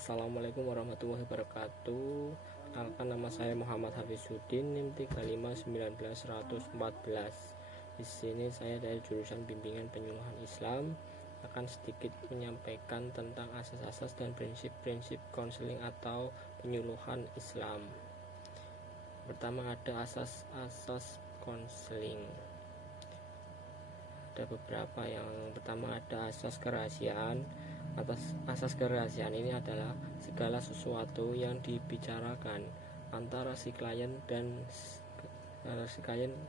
Assalamualaikum warahmatullahi wabarakatuh. Kenalkan, nama saya Muhammad Hafizuddin, NIM 35191114. Di sini saya dari jurusan Bimbingan Penyuluhan Islam akan sedikit menyampaikan tentang asas-asas dan prinsip-prinsip konseling atau penyuluhan Islam. Pertama, ada asas-asas konseling. Ada beberapa. Yang pertama ada asas kerahasiaan. Asas kerahasiaan ini adalah segala sesuatu yang dibicarakan antara si klien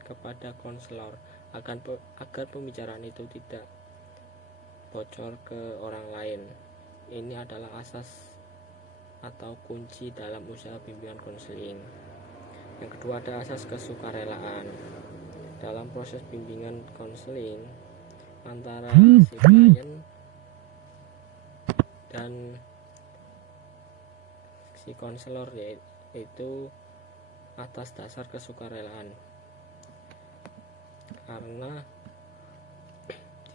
kepada konselor agar pembicaraan itu tidak bocor ke orang lain. Ini adalah asas atau kunci dalam usaha bimbingan konseling. Yang kedua ada asas kesukarelaan. Dalam proses bimbingan konseling antara si klien dan si konselor, yaitu atas dasar kesukarelaan, karena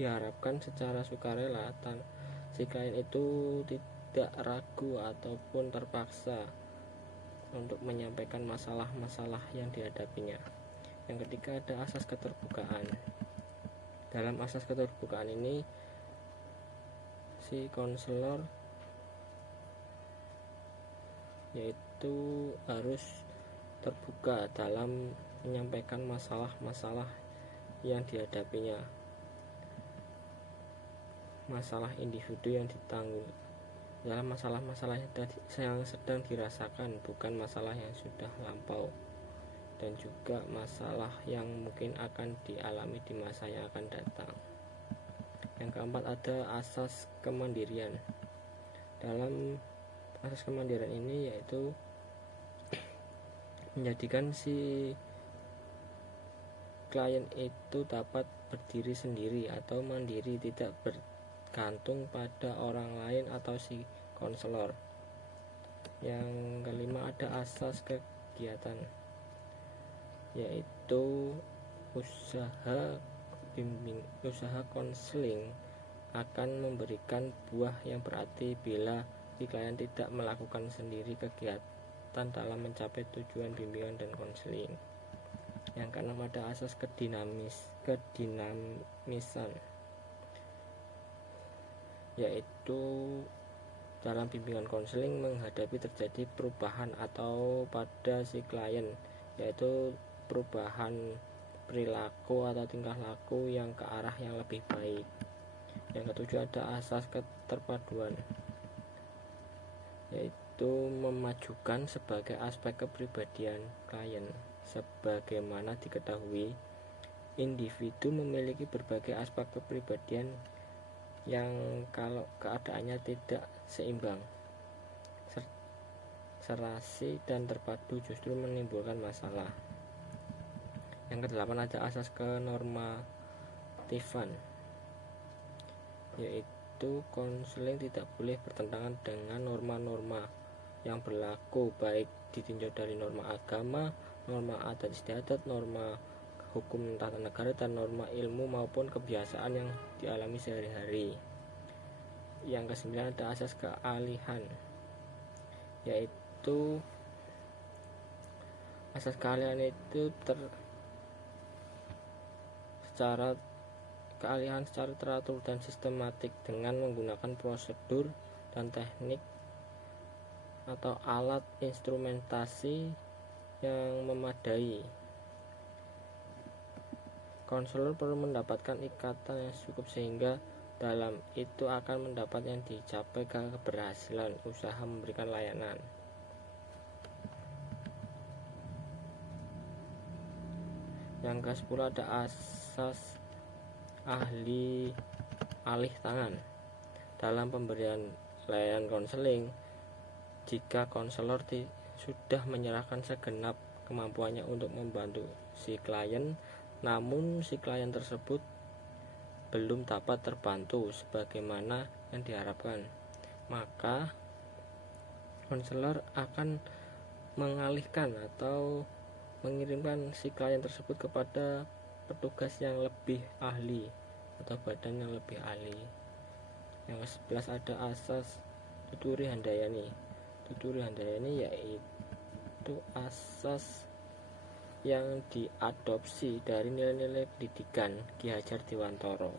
diharapkan secara sukarela si klien itu tidak ragu ataupun terpaksa untuk menyampaikan masalah-masalah yang dihadapinya. Yang ketiga ada asas keterbukaan. Dalam asas keterbukaan ini si konselor yaitu harus terbuka dalam menyampaikan masalah-masalah yang dihadapinya, masalah individu yang ditanggung dalam masalah-masalah yang sedang dirasakan, bukan masalah yang sudah lampau, dan juga masalah yang mungkin akan dialami di masa yang akan datang. Yang keempat ada asas kemandirian. Dalam asas kemandirian ini yaitu menjadikan si klien itu dapat berdiri sendiri atau mandiri, tidak bergantung pada orang lain atau si konselor. Yang kelima ada asas kegiatan, yaitu usaha konseling akan memberikan buah yang berarti bila si klien tidak melakukan sendiri kegiatan dalam mencapai tujuan bimbingan dan konseling. Yang keenam ada asas kedinamisan, yaitu dalam bimbingan konseling menghadapi terjadi perubahan atau pada si klien, yaitu perubahan perilaku atau tingkah laku yang ke arah yang lebih baik. Yang ketujuh ada asas keterpaduan, yaitu memajukan sebagai aspek kepribadian klien. Sebagaimana diketahui, individu memiliki berbagai aspek kepribadian yang kalau keadaannya tidak seimbang, serasi dan terpadu justru menimbulkan masalah. Yang kedelapan ada asas kenormatifan, yaitu konseling tidak boleh bertentangan dengan norma-norma yang berlaku, baik ditinjau dari norma agama, norma adat istiadat, norma hukum tata negara, dan norma ilmu maupun kebiasaan yang dialami sehari-hari. Yang kesembilan ada asas kealihan, yaitu asas kealihan itu kealihan secara teratur dan sistematik dengan menggunakan prosedur dan teknik atau alat instrumentasi yang memadai. Konselor perlu mendapatkan ikatan yang cukup sehingga dalam itu akan mendapat yang dicapai keberhasilan usaha memberikan layanan. Yang ke-10 ada asas alih tangan. Dalam pemberian layanan konseling, jika konselor sudah menyerahkan segenap kemampuannya untuk membantu si klien, namun si klien tersebut belum dapat terbantu sebagaimana yang diharapkan, maka konselor akan mengalihkan atau mengirimkan si klien tersebut kepada petugas yang lebih ahli atau badan yang lebih ahli. Yang ke-11 ada asas Tuturi Handayani yaitu asas yang diadopsi dari nilai-nilai pendidikan Ki Hajar Dewantara.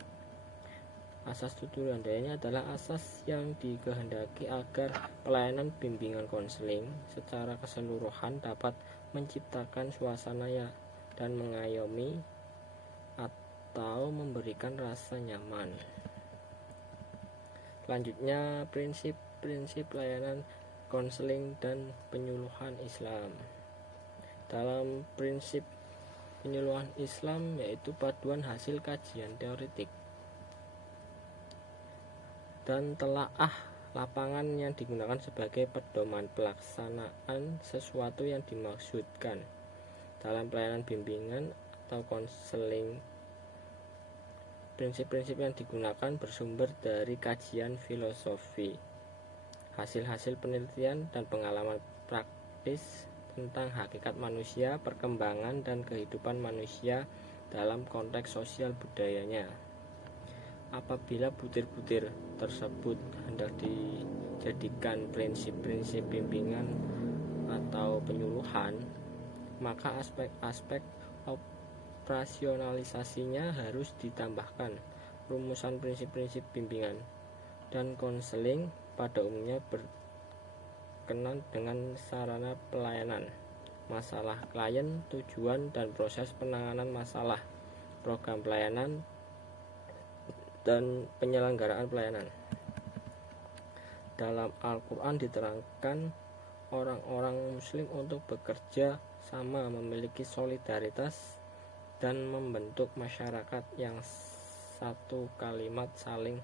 Asas Tuturi Handayani adalah asas yang dikehendaki agar pelayanan bimbingan konseling secara keseluruhan dapat menciptakan suasana dan mengayomi atau memberikan rasa nyaman. Selanjutnya, prinsip-prinsip pelayanan konseling dan penyuluhan Islam. Dalam prinsip penyuluhan Islam yaitu paduan hasil kajian teoretik dan telaah lapangan yang digunakan sebagai pedoman pelaksanaan sesuatu yang dimaksudkan dalam pelayanan bimbingan atau konseling. Prinsip-prinsip yang digunakan bersumber dari kajian filosofi, hasil-hasil penelitian dan pengalaman praktis tentang hakikat manusia, perkembangan dan kehidupan manusia dalam konteks sosial budayanya. Apabila butir-butir tersebut hendak dijadikan prinsip-prinsip bimbingan atau penyuluhan, maka aspek-aspek operasionalisasinya harus ditambahkan. Rumusan prinsip-prinsip bimbingan dan konseling pada umumnya berkenan dengan sarana pelayanan, masalah klien, tujuan dan proses penanganan masalah, program pelayanan, dan penyelenggaraan pelayanan. Dalam Al-Quran diterangkan orang-orang muslim untuk bekerja sama, memiliki solidaritas dan membentuk masyarakat yang satu kalimat saling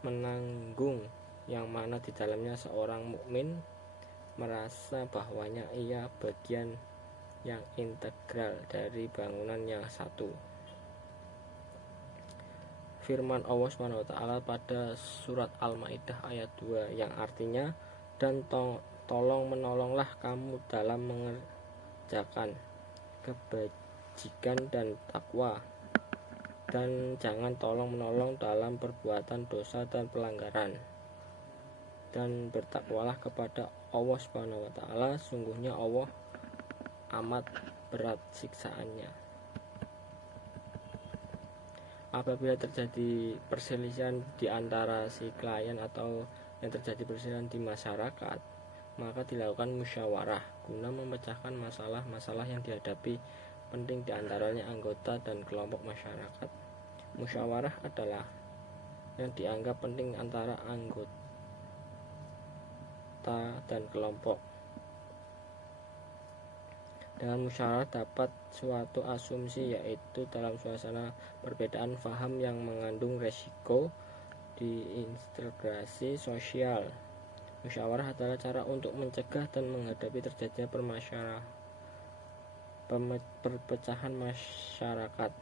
menanggung, yang mana di dalamnya seorang mukmin merasa bahwanya ia bagian yang integral dari bangunan yang satu. Firman Allah SWT pada surat Al-Maidah ayat 2 yang artinya, dan tolong menolonglah kamu dalam mengerjakan kebajikan dan takwa, dan jangan tolong menolong dalam perbuatan dosa dan pelanggaran, dan bertakwalah kepada Allah SWT, sungguhnya Allah amat berat siksaannya. Apabila terjadi perselisihan di antara si klien atau yang terjadi perselisihan di masyarakat, maka dilakukan musyawarah guna memecahkan masalah-masalah yang dihadapi. Penting di antaranya anggota dan kelompok masyarakat. Musyawarah adalah yang dianggap penting antara anggota dan kelompok. Dengan musyawarah dapat suatu asumsi, yaitu dalam suasana perbedaan faham yang mengandung resiko diintegrasi sosial. Musyawarah adalah cara untuk mencegah dan menghadapi terjadinya perpecahan masyarakat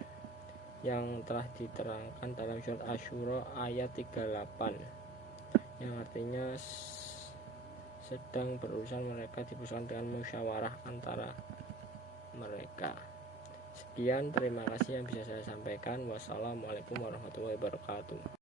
yang telah diterangkan dalam surat Asy-Syura ayat 38, yang artinya sedang berurusan mereka diputuskan dengan musyawarah antara mereka. Sekian, terima kasih yang bisa saya sampaikan. Wassalamualaikum warahmatullahi wabarakatuh.